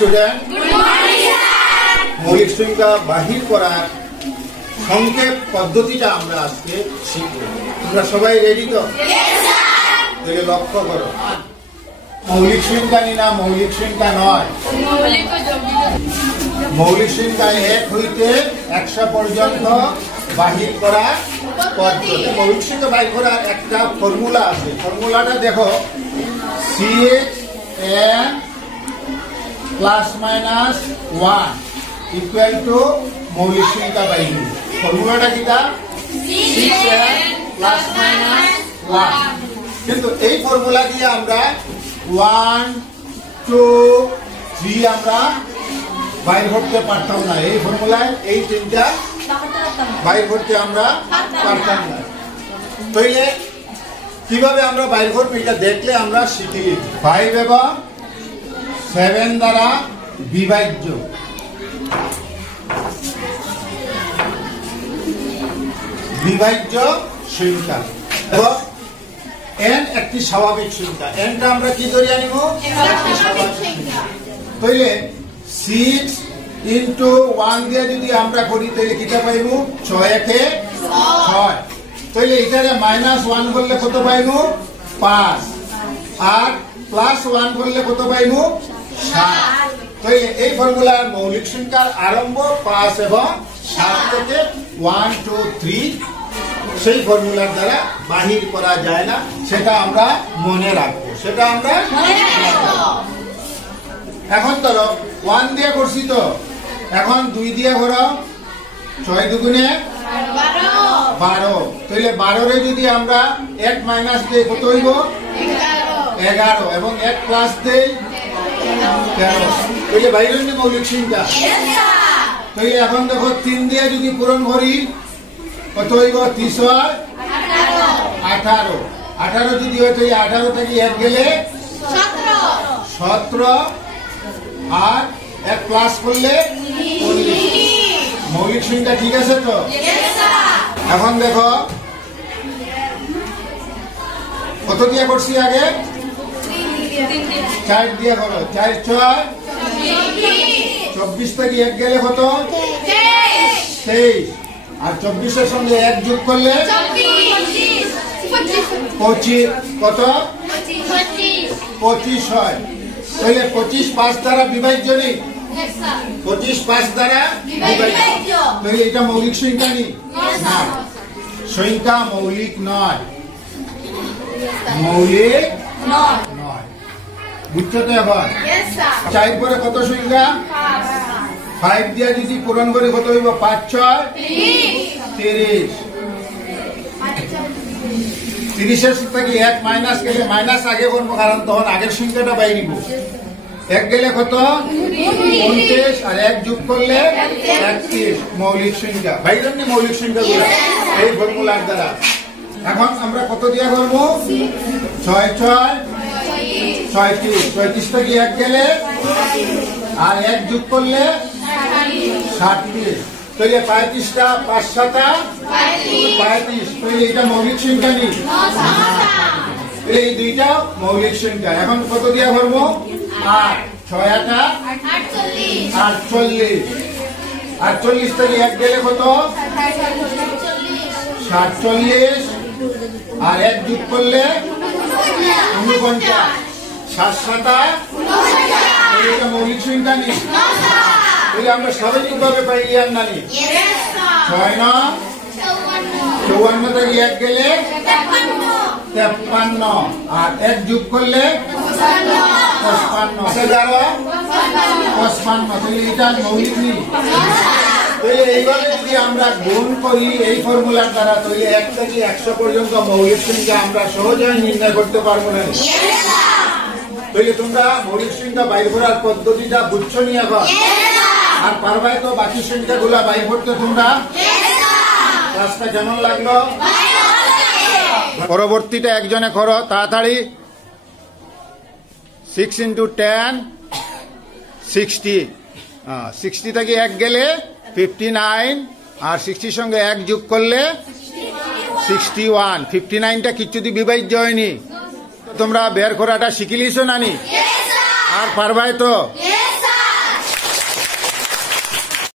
Student, মৌলিক সংখ্যা বাহির করার সংক্ষেপ পদ্ধতিটা আমরা আজকে শিখব। তোমরা সবাই রেডি তো? তাহলে লক্ষ্য করো, মৌলিক সংখ্যা না মৌলিক সংখ্যা নয়, মৌলিক সংখ্যা 1 হইতে 100 পর্যন্ত বাহির করা পদ্ধতি। মৌলিক সংখ্যা বাহির করার একটা ফর্মুলা আছে। ফর্মুলাটা দেখো, CHN +-1 ইকুয়াল টু মৌলিক সংখ্যা বাহির। ফর্মুলাটা কিটা? CHN +-1। কিন্তু এই ফর্মুলা দিয়ে আমরা 1, 2, 3 আমরা বাইর করতে পারতাম না। এই ফর্মুলায় এই তিনটা বাইর করতে আমরা পারতাম না। তাইলে কিভাবে আমরা বাইর করবো এটা দেখলে আমরা শিখি। 5 এবং 7 দ্বারা বিভাজ্য। বিভাজ্য সংখ্যা এবং n একটি স্বাভাবিক সংখ্যা। nটা আমরা কি ধরে আনিব? একটি স্বাভাবিক সংখ্যা। তাইলে 6 × 1 দিয়ে যদি আমরা করি তাহলে কিটা পাইব? 6 একে 6। তাহলে এটারে -1 করলে কত পাইব? 5। আর +1 করলে কত পাইব? 7। তাহলে এই ফর্মুলার মৌলিক সংখ্যার আরম্ভ 5 এবং 7 থেকে 1, 2, 3 সেই ফর্মুলার দ্বারা বাহির করা যায় না। সেটা আমরা মনে রাখবো। সেটা আমরা এখন ধরো 1 দিয়ে করছি তো, এখন 2 দিয়ে করো। 6 দুগুণে 12। তাহলে 12 যদি আমরা 1 মাইনাস দিই কত হইব? 11 এবং 1 প্লাস দেই 13। তাহলে বাইরের মৌলিক সংখ্যা। তাহলে এখন দেখো 3 দিয়ে যদি পূরণ করি কত হইব? 3 18। 18 যদি হয় তাহলে 18 থেকে 1 গেলে 17। আর 1 প্লাস করলে 19। মৌলিক সংখ্যা ঠিক আছে তো? এখন দেখো কত দিয়ে করছি আগে? 4 দিয়ে করো। 4 6 24 থেকে 1 গেলে কত? 23। আর 24 এর সঙ্গে 1 যোগ করলে 25। কত? 25 হয়। তাহলে 25 5 দ্বারা বিভাজ্য নেই? 25 5 দ্বারা বিভাজ্য। তাহলে এটা মৌলিক সংখ্যা নেই? না, সংখ্যা মৌলিক নয়। মৌলিক নয়। বুঝছো তো? এখন 4 পরে কত সংখ্যা? 5 দিয়ে যদি পূরণ করে কত হইব? 5 6 30। 30 এর থেকে 1 মাইনাস গেলে মাইনাস আগে করবো, কারণ তখন আগের সংখ্যাটা বাইরিব। 1 গেলে কত? 29। আর 1 যোগ করলে 31। মৌলিক সংখ্যা। বাইরের মৌলিক সংখ্যা গুলো এই ফর্মুলার দ্বারা। এখন আমরা কত দিয়ে করবো? 6 6 36। 36 থেকে 1 গেলে আর 1 যোগ করলে 37। তাহলে 35টা 5 7 35। তাহলে এটা মৌলিক সংখ্যা নেই? তাহলে এই দুইটা মৌলিক সংখ্যা। এখন কত দিয়ে করবো? 8 6 8 48। 48 থেকে 1 গেলে কত? 47। আর 1 যোগ করলে 49। 7 7 এটা মৌলিক সংখ্যা নেই? তাহলে আমরা স্বাভাবিক ভাবে পাইলি আর না? 6 9 54 থেকে 1 গেলে 53। আর 1 যোগ করলে 55। 55। তাহলে এটা মৌলিক নেই? তাহলে এইভাবে যদি আমরা গুণ করি এই ফর্মুলার দ্বারা, তাহলে 1 থেকে 100 পর্যন্ত মৌলিক সংখ্যা আমরা সহজে নির্ণয় করতে পারবো না। তাহলে তোমরা মৌলিক সংখ্যা বাইর করার পদ্ধতিটা বুঝছো নি এখন? আর পারবাই তো বাকি সংখ্যাগুলা বাইর করতে? তোমরা ক্লাসটা কেমন লাগলো? পরবর্তীটা একজনে করো তাড়াতাড়ি। 6 × 10 60। 60 থেকে 1 গেলে 59। আর 60 সঙ্গে 1 যোগ করলে 61। 59টা কিচ্ছুটি বিভাজ্য হয়নি। তোমরা বের করাটা শিখিলিছো নানি? আর পারবাই তো?